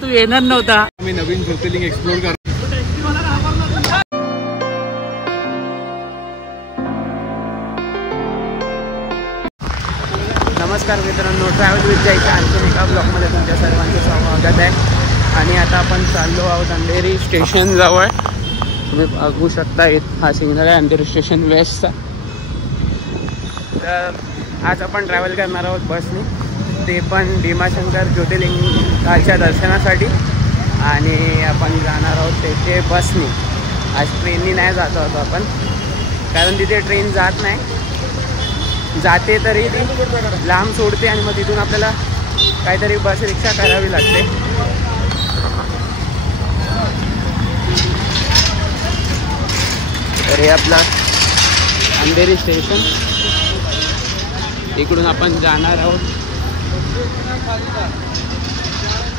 तू येणार नव्हता. मी नवीन ज्योतिर्लिंग एक्सप्लोर कर. नमस्कार मित्रांनो, ट्रॅव्हल विथ जायच्या आणखी एका ब्लॉगमध्ये तुमच्या सर्वांचं स्वागत आहे. आणि आता आपण चाललो आहोत अंधेरी स्टेशन जवळ. तुम्ही बघू शकता हा सिग्नल आहे अंधेरी स्टेशन वेस्टचा. तर आज आपण ट्रॅव्हल करणार आहोत बसने, ते पण भीमाशंकर ज्योतिर्लिंगाच्या दर्शनासाठी. आणि आपण जाणार आहोत तेथे बसने. आज ट्रेननी नाही जात आहोत आपण, कारण तिथे ट्रेन जात नाही. जाते तरी ती लांब सोडते आणि मग तिथून आपल्याला काहीतरी बस रिक्षा करावी लागते. तर हे आपला अंधेरी स्टेशन, इकडून आपण जाणार आहोत.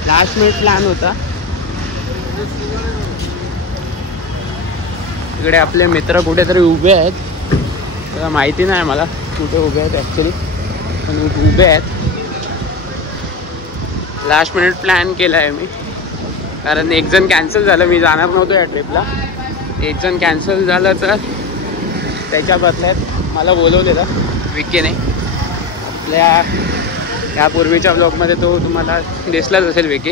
लास्ट मिनिट प्लॅन होता. इकडे आपले मित्र कुठेतरी उभे आहेत, त्याला माहिती नाही मला कुठे उभे आहेत ॲक्च्युली, पण उभे आहेत. लास्ट मिनिट प्लॅन केला आहे मी, कारण एक जण कॅन्सल झालं. मी जाणार नव्हतो या ट्रिपला, एक जण कॅन्सल झालं तर त्याच्या बदल्यात मला बोलवलेलं विकीने. आपल्या यापूर्वीच्या ब्लॉगमध्ये तो तुम्हाला दिसलाच असेल विकी.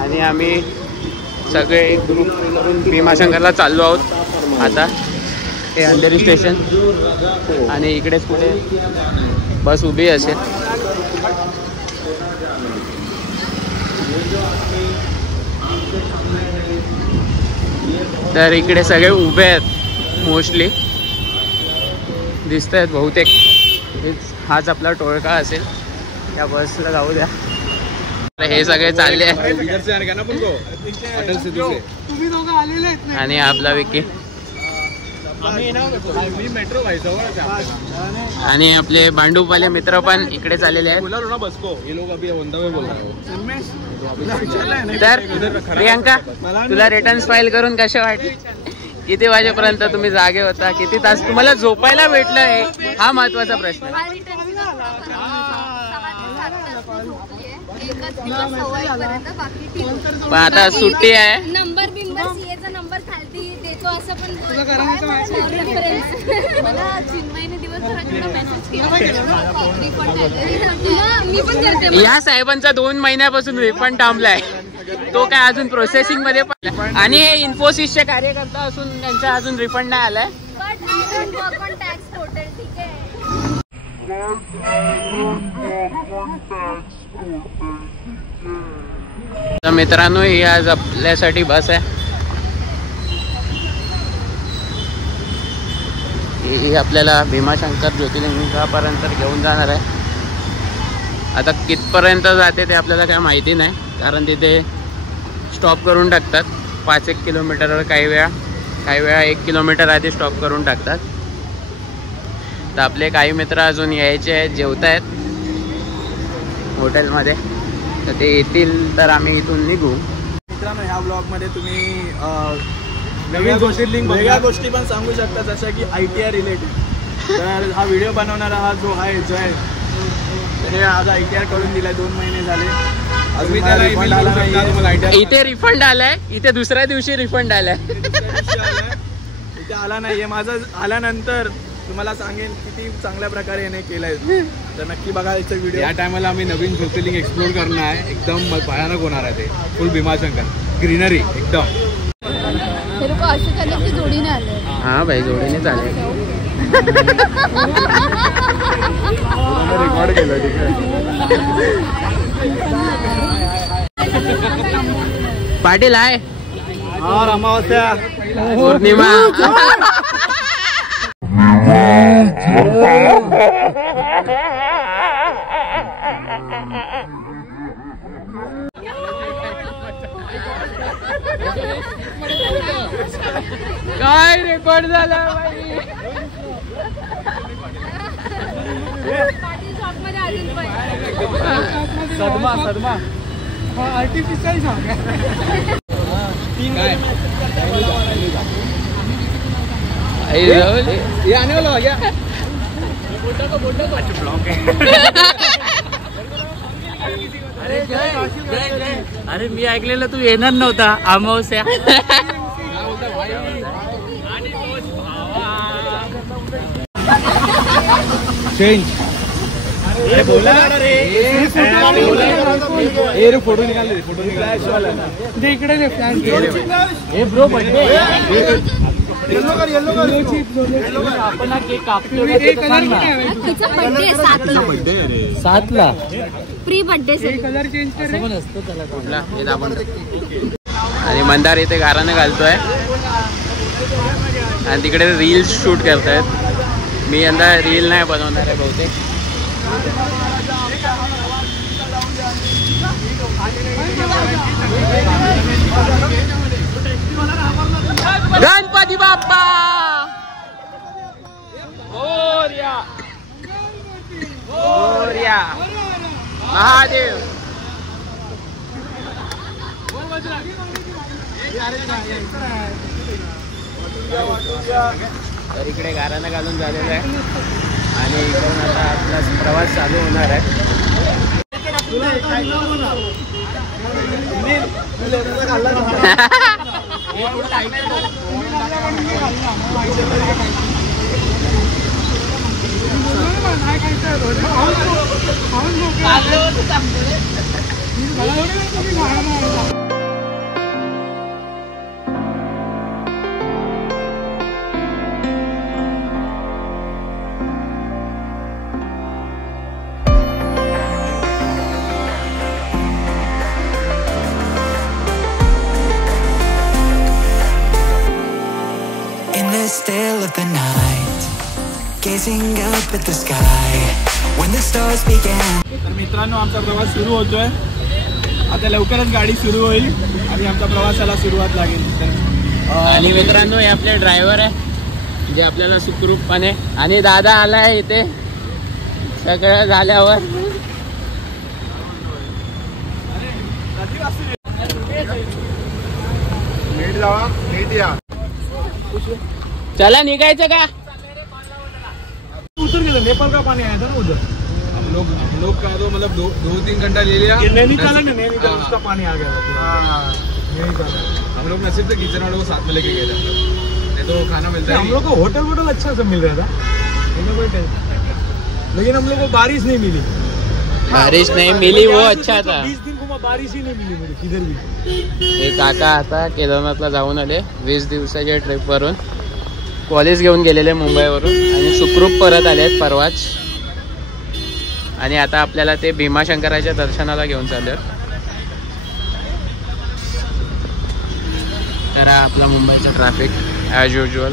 आणि आम्ही सगळे ग्रुप करून भीमाशंकरला चाललो आहोत आता. हे अंधेरी स्टेशन आणि इकडेच पुढे बस उभी असेल. तर इकडे सगळे उभे आहेत, मोस्टली दिसत आहेत बहुतेक. हाच आपला टोळका असेल, त्या बसला जाऊ द्या. हे सगळे चालले आहेत आणि आपला विकी आणि आपले भांडूपवाले मित्र पण इकडे चाललेले आहेत. तर प्रियांका, तुला रिटर्न फाईल करून कसे वाटले? किती वाजेपर्यंत तुम्ही जागे होता? किती तास तुम्हाला झोपायला भेटलं हा महत्वाचा प्रश्न. पण आता सुट्टी आहे. नंबर सीएचा नंबर खालती देतो असं पण मला चिन्मयने दिवसभरात मेसेज केला. या साहेबांचा 2 महिन्यापासून रिफंड थांबलाय, तो काय अजून प्रोसेसिंग मध्ये पडला. आणि हे इन्फोसिसचे कार्यकर्ता असून त्यांचा अजून रिफंड नाही आलाय. तर मित्रांनो, ही आज आपल्यासाठी बस आहे. ही आपल्याला भीमाशंकर ज्योतिर्लिंगापर्यंत घेऊन जाणार आहे. आता कितपर्यंत जाते ते आपल्याला काय माहिती नाही, कारण तिथे स्टॉप करून टाकतात 5-1 किलोमीटरवर. काही वेळा 1 किलोमीटर आधी स्टॉप करून टाकतात. तर आपले काही मित्र अजून यायचे आहेत, जेवत आहेत हॉटेलमध्ये. तर ते येतील तर आम्ही इथून निघू. मित्रांनो, ह्या ब्लॉगमध्ये तुम्ही नवीन ज्योतिर्लिंग वेगळ्या गोष्टी पण सांगू शकता, जशा की ITR रिलेटेड. तर हा व्हिडिओ बनवणारा हा जो आहे जय, त्याने आज ITR करून दिलाय. 2 महिने झाले, अजून रिफंड आला नाही. इथे रिफंड आलाय, इथे दुसऱ्या दिवशी रिफंड आलाय. इथे आला नाही. माझं आल्यानंतर तुम्हाला सांगेन किती चांगल्या प्रकारे याने केलंय. तर नक्की बघा याचा व्हिडिओ. या टायमाला आम्ही नवीन ज्योतिर्लिंग एक्सप्लोर करणार आहे. एकदम भयानक होणार आहे ते. फुल भीमाशंकर ग्रीनरी एकदम. जोडीने आले. हा भाई, जोडीने आले. रेकॉर्ड केलं. ठीक आहे. पाटील आहे. अमावस्या पौर्णिमा. काय रेकॉर्ड झाला बाई. सदमा आर्टिफिशियल ये आने वाला हो गया। मी ऐकलेलं तू येणार नव्हता अमावस्या. चेंज बोला फोटो निकाल फोटो इकडे ब्रो बर्थडे आपण केक कापतो 7ला प्री बर्थडे पण असतो त्याला कुठला हे दाबून. आणि मंदार इथे गाराने घालतोय आणि तिकडे रील्स शूट करतायत. मी यंदा रील नाही बनवणार आहे बहुतेक. गणपती बाप्पा मोरया मोरया महादेव. तर इकडे गारानं घालून झालेलं आहे आणि इकडून आता आपला प्रवास चालू होणार आहे. Still of the night, gazing up at the sky when the stars began. तर मित्रांनो आमचा प्रवास सुरू होतोय. आता लवकरच गाडी सुरू होईल आणि आमच्या प्रवासाला सुरुवात लागेल. आणि मित्रांनो हे आपले ड्रायव्हर आहे जे आपल्याला सुखरूपपणे. आणि दादा आलाय इथे सगळं झाल्यावर. चला निघायचं का. उतर गया नेपाल का पानी आया था ना उधर. हम लोग का तो मतलब 2-3 घंटा ले लिया. नैनीताल है नैनीताल उसका पानी आ गया था. हम लोग नसीब से किचन वालों को साथ में लेके गए थे. नहीं तो खाना मिलता है. हम लोग को होटल अच्छा से मिल रहा था लेकिन हम लोग को बारिश नहीं मिली. बारिश नहीं मिली वो अच्छा था. 20 दिन को बारिश ही नहीं मिली मुझे किधर भी. हे काका आता केदारनाथला जाऊन आले 20 दिवसाच्या ट्रिपवरून. कॉलेज घेऊन गेलेले मुंबईवरून आणि सुखरूप परत आले आहेत परवाच. आणि आता आपल्याला ते भीमाशंकराच्या दर्शनाला घेऊन चालले. तर आपला मुंबईचा ट्रॅफिक ॲज युजल.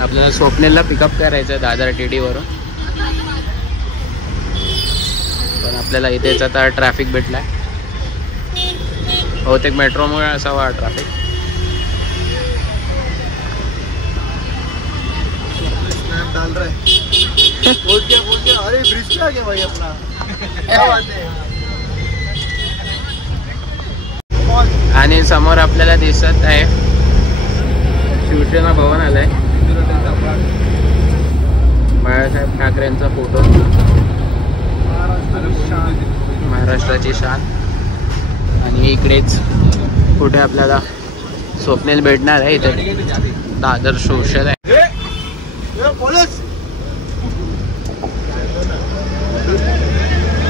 आपल्याला स्वप्नेलला पिकअप करायचं आहे दादर TD वरून. पण आपल्याला इथेच आता ट्रॅफिक भेटलाय. बहुतेक मेट्रोमुळे असावा ट्रॅफिक. डाल रहा है. बोल के अरे ब्रिज पे आ गया भाई अपना. क्या बात है. आणि समोर आपल्याला दिसत आहे शिवसेना भवन आलंय. बाळासाहेब ठाकरेंचा फोटो. महाराष्ट्राची शान. आणि इकडेच कुठे आपल्याला स्वप्नेल भेटणार आहे इथे दादर सोशल आहे.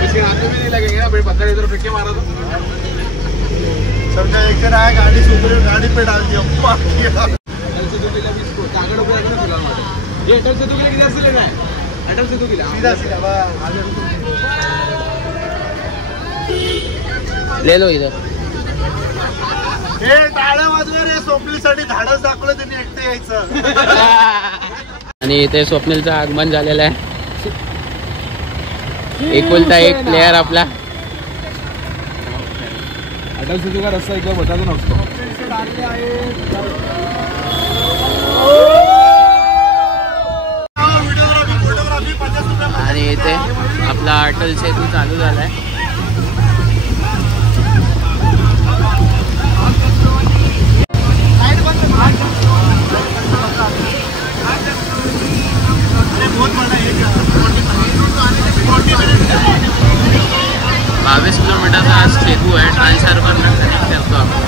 इसके हाथ में नहीं लगेगा. पत्थर इधर फेंक के मारा तो समझा. एक जन आया गाड़ी से उतरे गाड़ी पे डाल दिया. अटल सेतु के लिए इसको कागड़ ऊपर रखना फिलहाल मारे. ये अटल सेतु के लिए किधर से लेना है. अटल सेतु के लिए सीधा ले लो इधर. हे टाळ्या वाजवा रे. स्वप्नीसाठी धाडस दाखवलं त्यांनी एकटे यायचं. आणि इथे स्वप्नीलचं आगमन झालेलं आहे. एकुलता एक प्लेयर आपला. अटल सेतु का रास्ता एक बार बता दो ना उसको. आणि इथे आपला अटल सेतू चालू झालाय. किलोमीटरचा आज सेतू आहे, ट्रान्स हार्बरला कनेक्ट करतो आपण.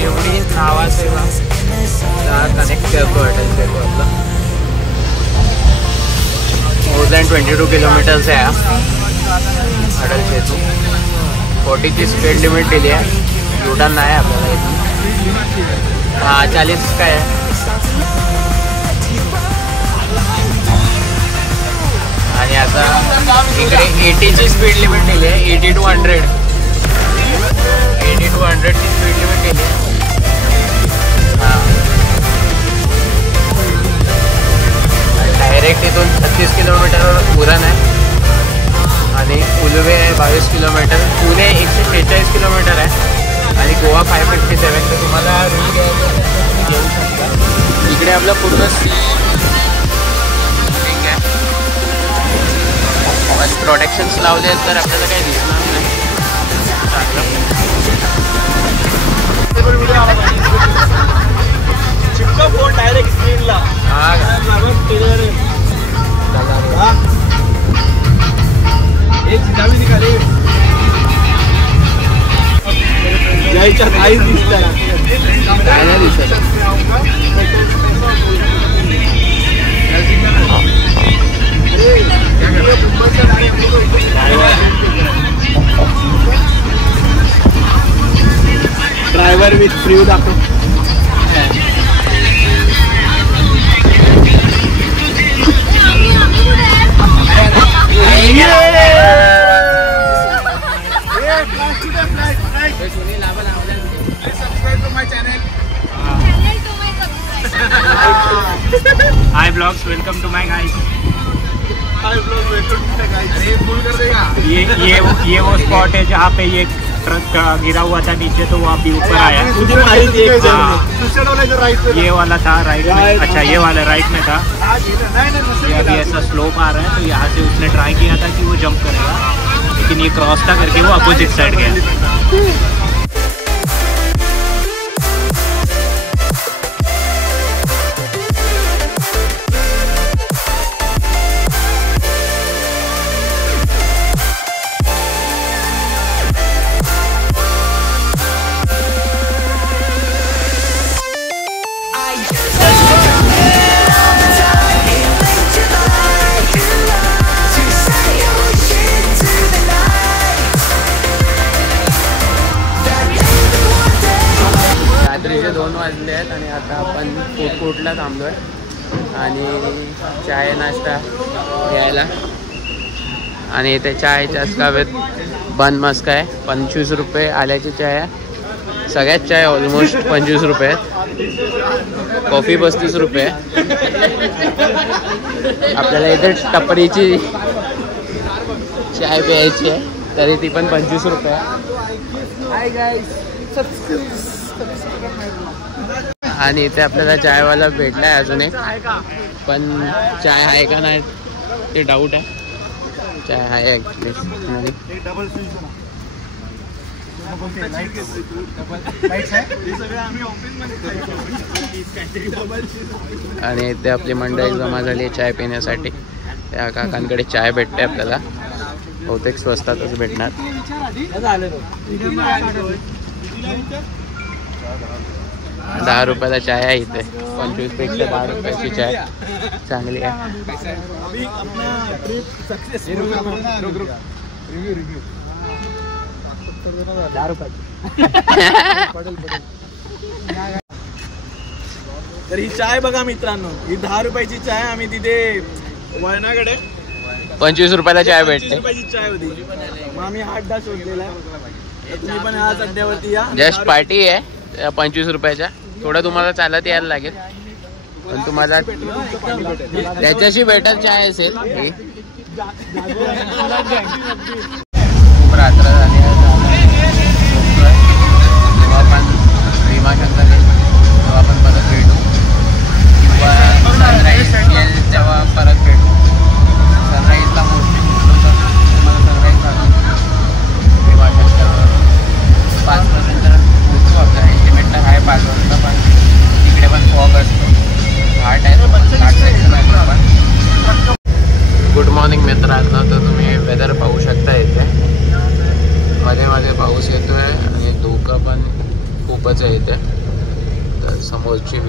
एवढी आवाज कनेक्ट करतो अटल सेतू आपला. मोर दॅन 22 किलोमीटर्स आहे अटल सेतू. 40ची स्पीड लिमिट दिली आहे. युटर्न नाही आपल्याला इथून. 40 काय आहे. आणि आता इकडे 80ची स्पीड लिमिट दिली आहे. 80 to 100 80 to 100 ची स्पीड लिमिट दिली आहे. डायरेक्ट इथून 36 किलोमीटरवर उरण आहे आणि उलवे आहे 22 किलोमीटर. पुणे 146 किलोमीटर आहे आणि गोवा 557. तर तुम्हाला रूम घेऊ शकता. इकडे आपलं पूर्ण ठीक आहे. पण प्रोटेक्शन्स लावले आहेत तर आपल्याला काही दिसणार नाही. चिपका फोन डायरेक्ट स्क्रीनला. जायच्या काहीच दिसत काय नाही दिसत. ड्रायव्हर विथ फ्री दाखव. Hi blogs, welcome to my guys. अरे फुल कर देगा. ये वो स्पॉट है जहाँ पे ये ट्रक गिरा हुआ था नीचे, तो वो अभी ऊपर आया. ये वाला था राइट में. अच्छा ये वाला राइट में था. ये अभी ऐसा स्लोप आ रहा है तो यहाँ से उसने ट्राई किया था कि वो जंप करेगा, लेकिन ये क्रॉस था करके वो अपोजिट साइड गया. रात्रीचे 2 वाजले आहेत आणि आता आपण फूड कोर्टला थांबलो आहे आणि चाय नाश्ता घ्यायला. आणि इथे चाय चस्कावेत बन मस्क आहे. 25 रुपये आल्याची चाय आहे. सगळ्याच चाय ऑलमोस्ट 25 रुपये आहेत. कॉफी 35 रुपये आहे. आपल्याला इथे टपरीची चाय प्यायची आहे तरी ती पण 25 रुपये आहे. हाय गाईस, आणि इथे आपल्याला चायवाला भेटला आहे अजून एक, पण चाय आहे का नाही ते डाऊट आहे. चाय आहे ॲक्च्युली. आणि इथे आपली मंडळी जमा झाली आहे चाय पिण्यासाठी. त्या काकांकडे चाय भेटते आपल्याला, बहुतेक स्वस्तातच भेटणार. 10 रुपयाला चाय आहे इथे. 25 पेक्षा 10 रुपयाची चाय चांगली आहे. 10 रुपये. तर ही चाय बघा मित्रांनो, ही 10 रुपयाची चाय. आम्ही तिथे वळणाकडे 25 रुपयाला चाय 25 भेटते. रुपयाची चाय होती. मग आम्ही 8-10 शोधलेला आहे. तर तुम्ही पण आज अड्ड्यावरती या. जस्ट पार्टी आहे 25 रुपयाच्या. थोडं तुम्हाला चालत यायला लागेल, पण तुम्हाला त्याच्याशी बेटर चाय असेल. खूप रात्र झाली तेव्हा आपण भीमाशंकर तेव्हा आपण परत भेटू, किंवा सनराईज तेव्हा परत भेटू.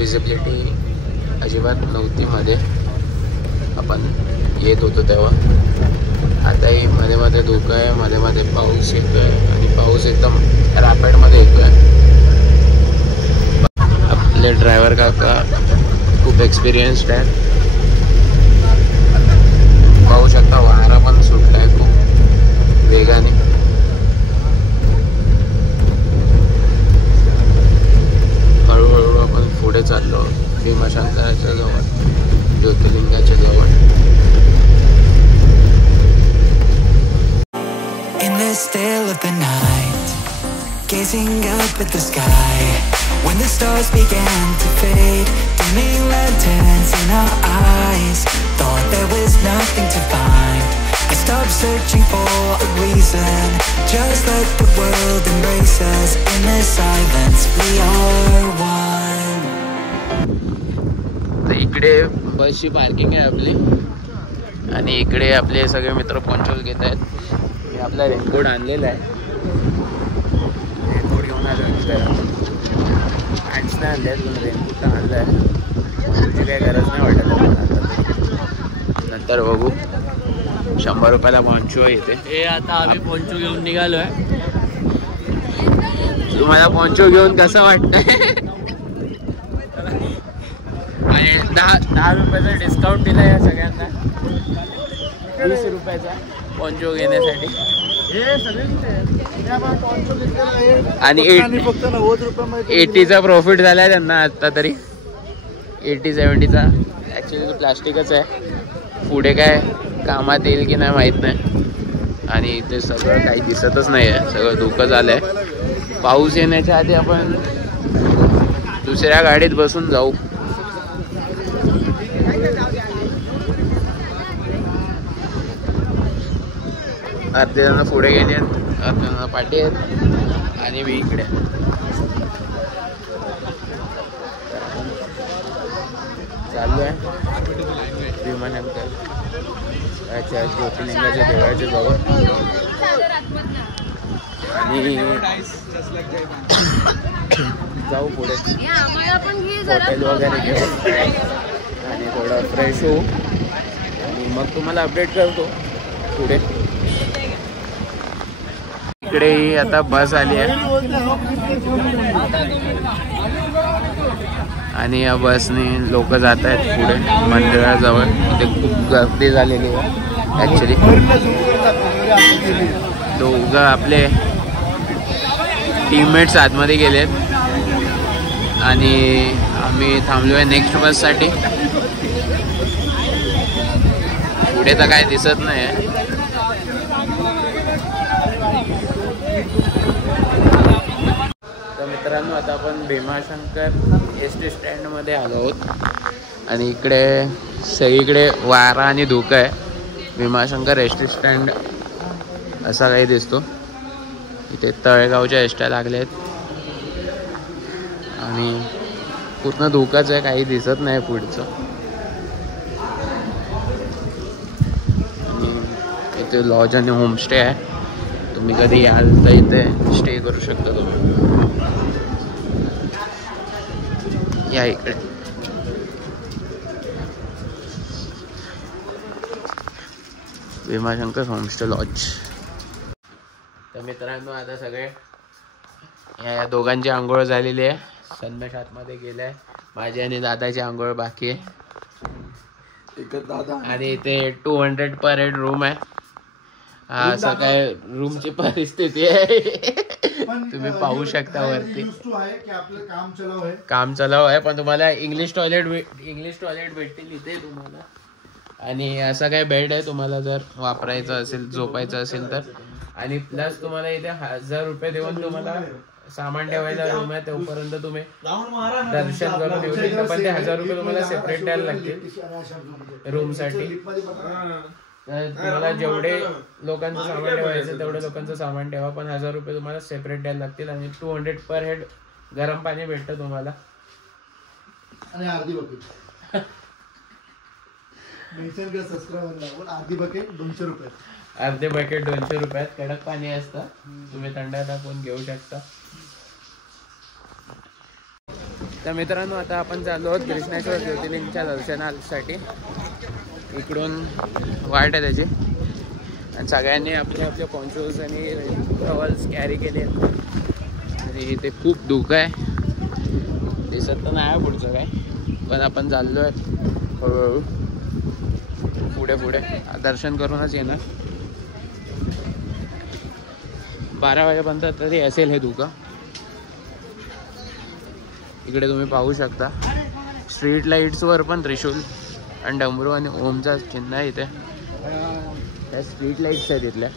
विजिबिलिटी अजिबात नव्हती मध्ये आपण येत होतो तेव्हा. आताही मध्ये मध्ये धुकं आहे, मध्ये मध्ये पाऊस येतो आहे आणि पाऊस एकदम रॅपिडमध्ये येतो आहे. आपले ड्रायव्हर काका खूप एक्सपिरियन्स्ड आहेत. पाहू शकता वारा पण सुटला आहे खूप वेगाने. हळूहळू आपण पुढे चाललो भीमाशंकराच्या जवळ, ज्योतिर्लिंगाच्या जवळ. In the still of the night, gazing up at the sky, when the stars began to fade, dimming lanterns in our eyes, thought there was nothing to find. I stopped searching for a reason, just let the world embrace us. In the silence we are one. तर इकडे बसची parking आहे आपली आणि इकडे आपले सगळे मित्र पोंचोल घेत आहेत. मी आपला रेनकोट आणलेला आहे, रेनकोट घेऊन आलो. पॅन्ट्स नाही आणले आहेत पण रेनकोट तर आणलं आहे. तुझी काही गरज नाही वाटत आता. नंतर बघू. 100 रुपयाला पोंचो येते. हे आता आम्ही पोंचो घेऊन निघालो आहे. तुम्हाला पोंचो घेऊन कसं वाटतंय? आणि 10 रुपयाचा डिस्काउंट दिला या सगळ्यांना, 20 रुपयाचा पोंचो घेण्यासाठी. आणि 80चा प्रॉफिट झाला आहे त्यांना आत्ता तरी. 80-70चा. ॲक्च्युली प्लास्टिकच आहे, पुढे काय कामात येईल की नाही माहीत नाही. आणि ते सगळं काही दिसतच नाही आहे, सगळं धुकं झालं आहे. पाऊस येण्याच्या आधी आपण दुसऱ्या गाडीत बसून जाऊ. अर्धे जण पुढे गेले आहेत, अर्धे जण पाठी आहेत आणि मी इकडे. चाललो आहे भीमाशंकर ज्योतिर्लिंगाच्या देवळाच्या जवळ. आणि जाऊ पुढे हॉटेल वगैरे घेऊ आणि थोडं फ्रेश होऊ आणि मग तुम्हाला अपडेट करतो पुढे. इकडेही आता बस आली आहे आणि या बसने लोक जात आहेत पुढे मंदिराजवळ. इथे खूप गर्दी झालेली आहे ॲक्च्युली. दोघं आपले टीममेट्स आतमध्ये गेलेत आणि आम्ही थांबलो आहे नेक्स्ट बससाठी. पुढे तर काय दिसत नाही आहे. तर मित्रांनो आता आपण भीमाशंकर एस.टी. स्टँडमध्ये आलो आहोत आणि इकडे सगळीकडे वारा आणि धुकं आहे. भीमाशंकर एस.टी. स्टँड असा काही दिसतो. इथे तळेगावच्या एसट्या लागल्या आहेत आणि पूर्ण धुकंच आहे, काही दिसत नाही पुढचं. आणि इथे लॉज आणि होमस्टे आहे, तुम्ही कधी याल तर इथे स्टे करू शकता तुम्ही. या इकडे भीमाशंकर होमस्टे लॉज. तर मित्रांनो आता सगळे या दोघांची आंघोळ झालेली आहे. संदेश आतमध्ये गेलाय, माझी आणि दादाची आंघोळ बाकी आहे. आणि इथे 200 पर हेड रूम आहे. हा असं काय रूमची परिस्थिती आहे तुम्ही पाहू शकता वरती. काम चलाव आहे पण तुम्हाला इंग्लिश टॉयलेट भेटतील इथे तुम्हाला. आणि असा काय बेड आहे तुम्हाला जर वापरायचं असेल, झोपायचं असेल तर. आणि प्लस तुम्हाला इथे 1000 रुपये देऊन तुम्हाला सामान ठेवायला रूम आहे, तोपर्यंत तुम्ही दर्शन करून येऊ शकता. पण ते 1000 रुपये तुम्हाला सेपरेट द्यायला लागतील रूमसाठी. तुम्हाला जेवढे लोकांचं सामान ठेवायचं तेवढ्या लोकांचं सामान ठेवा, पण 1000 रुपये तुम्हाला सेपरेट द्यायला लागतील. आणि 200 पर हेड गरम पाणी भेटतं तुम्हाला. आणि अर्धी बकेट अर्धी बकेट 200 रुपये. अर्धे बकेट 200 रुपयात कडक पाणी असतं, तुम्ही थंड टाकून घेऊ शकता. तर मित्रांनो आता आपण चाललो आहोत कृष्णेश्वर ज्योतिर्लिंगच्या दर्शनासाठी. इकडून वाट आहे त्याची आणि सगळ्यांनी आपले आपले पॉन्चोज आणि टॉवल्स कॅरी केले आहेत. आणि इथे खूप धुकं आहे, दिसत तर नाही पुढचं काय, पण आपण चाललो आहे हळूहळू पुढे पुढे. दर्शन करूनच येणार. 12 वाजेपर्यंत तरी असेल हे धुकं. इकडे तुम्ही पाहू शकता स्ट्रीट लाईट्सवर पण त्रिशूल आणि डमरू आणि ओमचा चिन्ह आहे इथे. त्या स्ट्रीट लाईट्स आहेत इथल्या.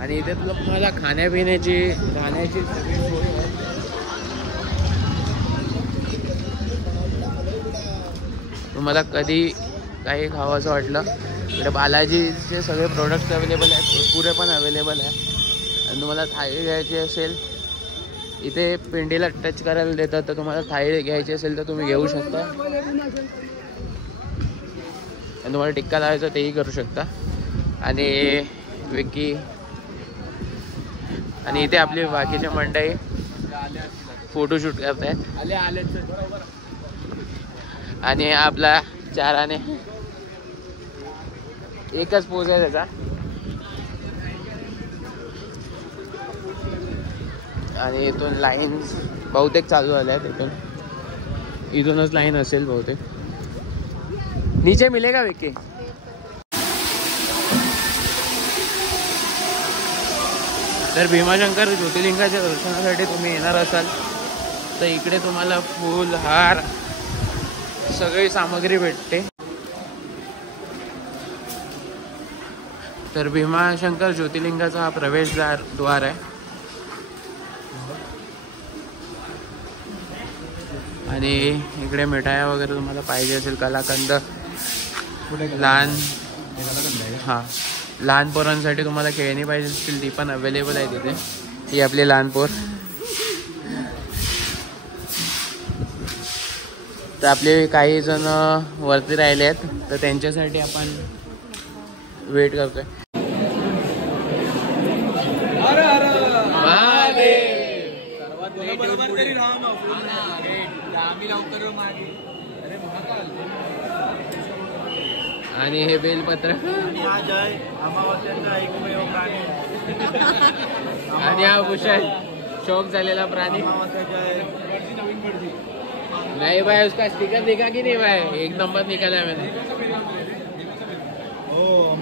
आणि इथे तुम्हाला खाण्यापिण्याची राहण्याची सगळी सोय आहे. तुम्हाला कधी काही खावं असं वाटलं इकडे बालाजीचे सगळे प्रोडक्ट्स अवेलेबल आहेत, कुरकुरे पण अवेलेबल आहे. आणि तुम्हाला थाळी घ्यायची असेल इथे पिंडीला टच करायला देतात, तर तुम्हाला थाळी घ्यायची असेल तर तुम्ही घेऊ शकता. आणि तुम्हाला टिक्का लावायचा तेही करू शकता. आणि विकी आणि इथे आपली बाकीचे मंडळी फोटोशूट करत आहेत. आणि आपला चाराने एकच पोज आहे त्याचा. आणि इथून लाईन बहुतेक चालू झाल्या आहेत. इथूनच लाईन असेल बहुतेक. नीचे मिलेगा विकी. तर भीमाशंकर ज्योतिर्लिंगाच्या दर्शनासाठी तुम्ही येणार असाल तर इकडे तुम्हाला फूल हार सगळी सामग्री भेटते. तर भीमाशंकर ज्योतिर्लिंगाचा हा प्रवेशद्वार आहे. आणि इकडे मिठाया वगैरे तुम्हाला पाहिजे असेल, कलाकंद, लहान पोरांसाठी तुम्हाला खेळणी पाहिजे असतील ती पण अवेलेबल आहे तिथे. ही आपली लहान पोर. तर आपले काही जण वरती राहिले आहेत तर त्यांच्यासाठी आपण वेट करतोय. आणि हे बेलपत्र आणि हा भूषण शौक झालेला प्राणी. नहीं भाई उसका स्टिकर दिखा कि नहीं भाई, एक नंबर निकाला मैंने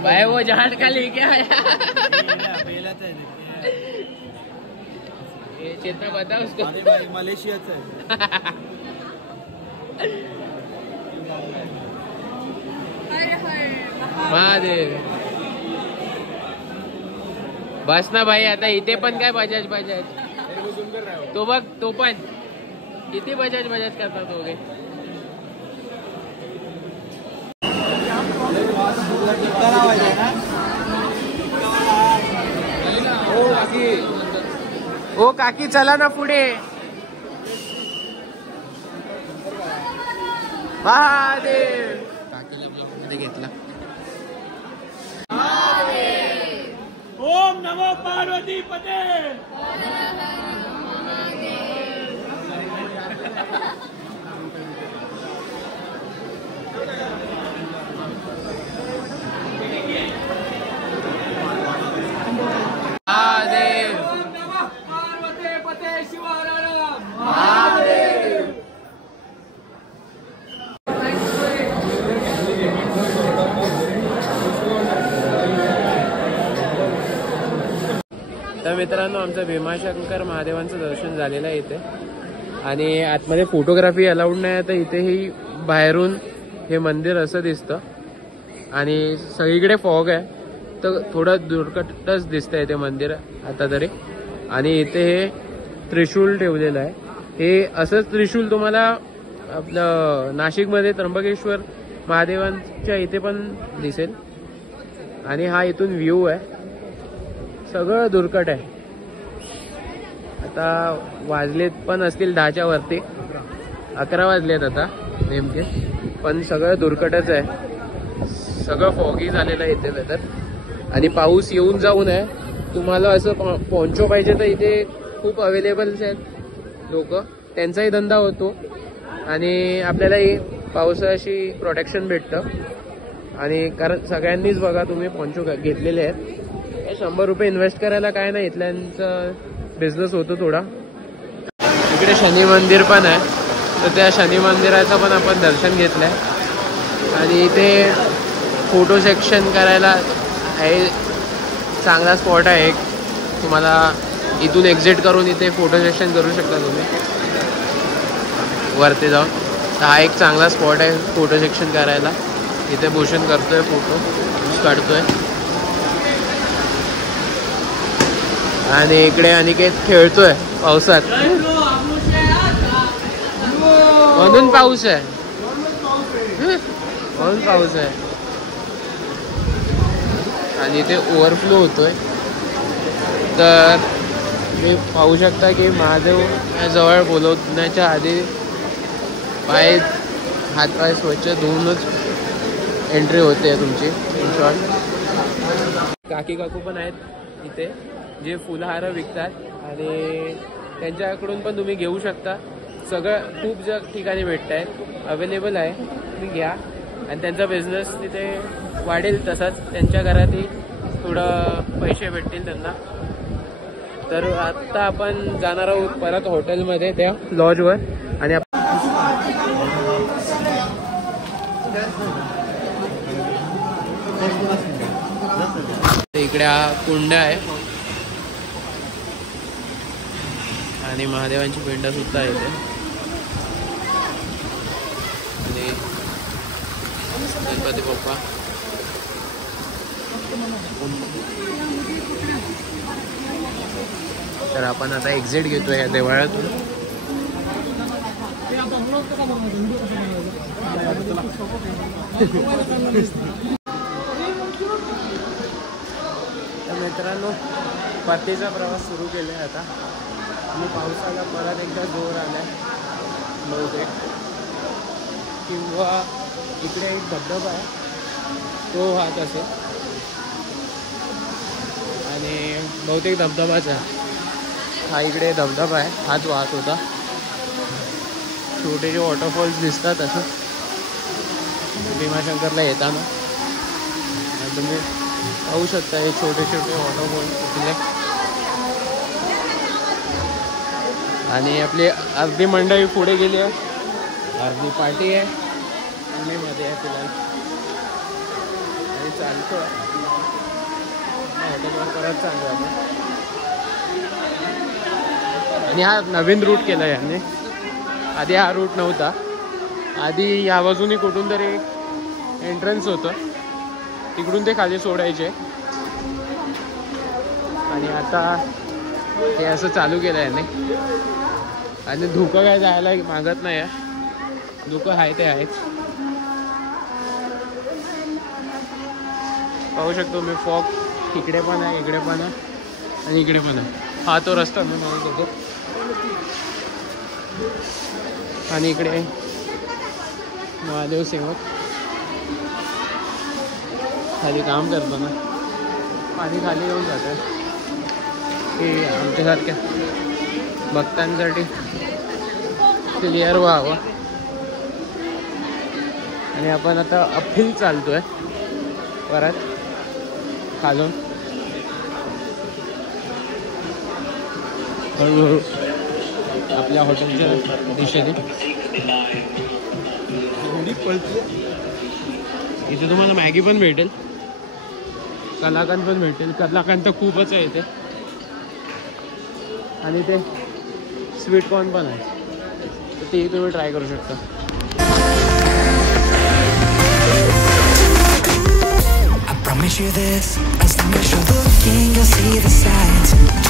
भाई. वो जहाज का लेके आया. ये चेतना बता उसको. मलेशिया से महादेव. बस ना भाई आता इथे पण काय बजाज तो बघ, तो पण किती बजाज करतात दोघे. ओ काकी चला ना पुढे. महादेव. काकीला ब्लॉग मध्ये घेतला. ओम नमो पार्वती पते. तर मित्रांनो आमचं भीमाशंकर महादेवांचं दर्शन झालेलं आहे इथे. आणि आतमध्ये फोटोग्राफी अलाउड नाही, तर इथेही बाहेरून हे मंदिर असं दिसतं. आणि सगळीकडे फॉग आहे तर थोडं दुर्गटच दिसतंय ते मंदिर आता तरी. आणि इथे हे त्रिशूल ठेवलेलं आहे. हे असंच त्रिशूल तुम्हाला आपलं नाशिकमध्ये त्र्यंबकेश्वर महादेवांच्या इथे पण दिसेल. आणि हा इथून व्ह्यू आहे. सगळं दुर्गट आहे. आता वाजलेत पण असतील 10च्या वरती. 11 वाजलेत आता नेमके, पण सगळं दुर्गटच आहे. सगळं फॉगी झालेलं आहे इथे वेदर. आणि पाऊस येऊन जाऊन आहे. तुम्हाला असं पोंचो पाहिजे तर इथे खूप अवेलेबल्स आहेत लोक, त्यांचाही धंदा होतो आणि आपल्यालाही पावसाशी प्रोटेक्शन भेटतं. आणि कारण सगळ्यांनीच बघा तुम्ही पोंचो घेतलेले आहेत. 100 रुपये इन्व्हेस्ट करायला काय नाही, इथल्यांचा बिझनेस होतो थोडा. इकडे शनी मंदिर पण आहे, तर त्या शनी मंदिराचं पण आपण दर्शन घेतलं आहे. आणि इथे फोटो सेक्शन करायला आहे, चांगला स्पॉट आहे एक. तुम्हाला इथून एक्झिट करून इथे फोटो सेक्शन करू शकता तुम्ही वरती जाऊन. तर हा एक चांगला स्पॉट आहे फोटो सेक्शन करायला. इथे भूषण करतोय, फोटो काढतोय. आणि इकडे अनिकेत खेळतोय पावसात, म्हणून पाऊस आहे, म्हणून पाऊस आहे. आणि इथे ओव्हरफ्लो होतोय. तर तुम्ही पाहू शकता की महादेव जवळ बोलवण्याच्या आधी पाय हातपाय स्वच्छ धुवूनच एंट्री होते तुमची. इन शॉर्ट काकी काकू पण आहेत इथे जे फुलहार विकतात आणि त्यांच्याकडून पण तुम्ही घेऊ शकता. सगळं खूप ठिकाणी भेटत आहे, अवेलेबल आहे, तुम्ही घ्या. आणि त्यांचा बिझनेस तिथे वाढेल, तसाच त्यांच्या घरातही थोडं पैसे भेटतील त्यांना. तर आत्ता आपण जाणार आहोत परत हॉटेलमध्ये त्या लॉजवर. आणि इकडे हा कुंड आहे आणि महादेवांची पिंड सुद्धा आहे इथे. आणि गणपती बाप्पा. तर आपण आता एक्झिट घेतोय या देवळातून. तर मित्रांनो, परतीचा प्रवास सुरू केला आहे आता. आणि पावसाला परत एकदा जोर आलाय बहुतेक. किंवा इकडे एक धबधबा आहे तो वाहत असेल आणि बहुतेक धबधबाच आहे हा. इकडे धबधबा आहे, हाच वाहत होता. छोटे वॉटरफॉल्स दिसतात असं भीमाशंकरला येताना. तुम्ही पाहू शकता हे छोटे छोटे वॉटरफॉल्स तिथले. आणि आपली अर्धी मंडळी पुढे गेली आहे, अर्धी पार्टी आहे पुणेमध्ये आहे फिलहाल. आणि चालतो हॉटेलवर परत चाललो आपण. आणि हा नवीन रूट केला आहे याने, आधी हा रूट नव्हता. आधी या बाजूनी कुठून तरी एंट्रन्स होतं, तिकडून ते खाली सोडायचे. आणि आता हे असं चालू केलं आहे याने. आणि धुकं काय जायला मागत नाही आहे, धुकं आहे ते आहेच. पाहू शकतो मी फॉग इकडे पण आहे, इकडे पण आहे आणि इकडे पण आहे. हा तो रस्ता मी म्हणत होतो. आणि इकडे महादेव सेवक खाली काम करताना पाणी खाली येऊन जातं की आमच्यासारख्या भक्तांसाठी क्लिअर व्हावं. आणि आपण आता अपहिल चालतोय परत खालून हळूहळू आपल्या हॉटेलच्या दिशेने. इथे तुम्हाला मॅगी पण भेटेल, कलाकंद पण भेटेल. कलाकंद तर खूपच आहे इथे. आणि ते स्वीट कॉर्न पण आहे, तर तेही तुम्ही ट्राय करू शकता. I promise you this, as long as you're looking, you'll see the signs.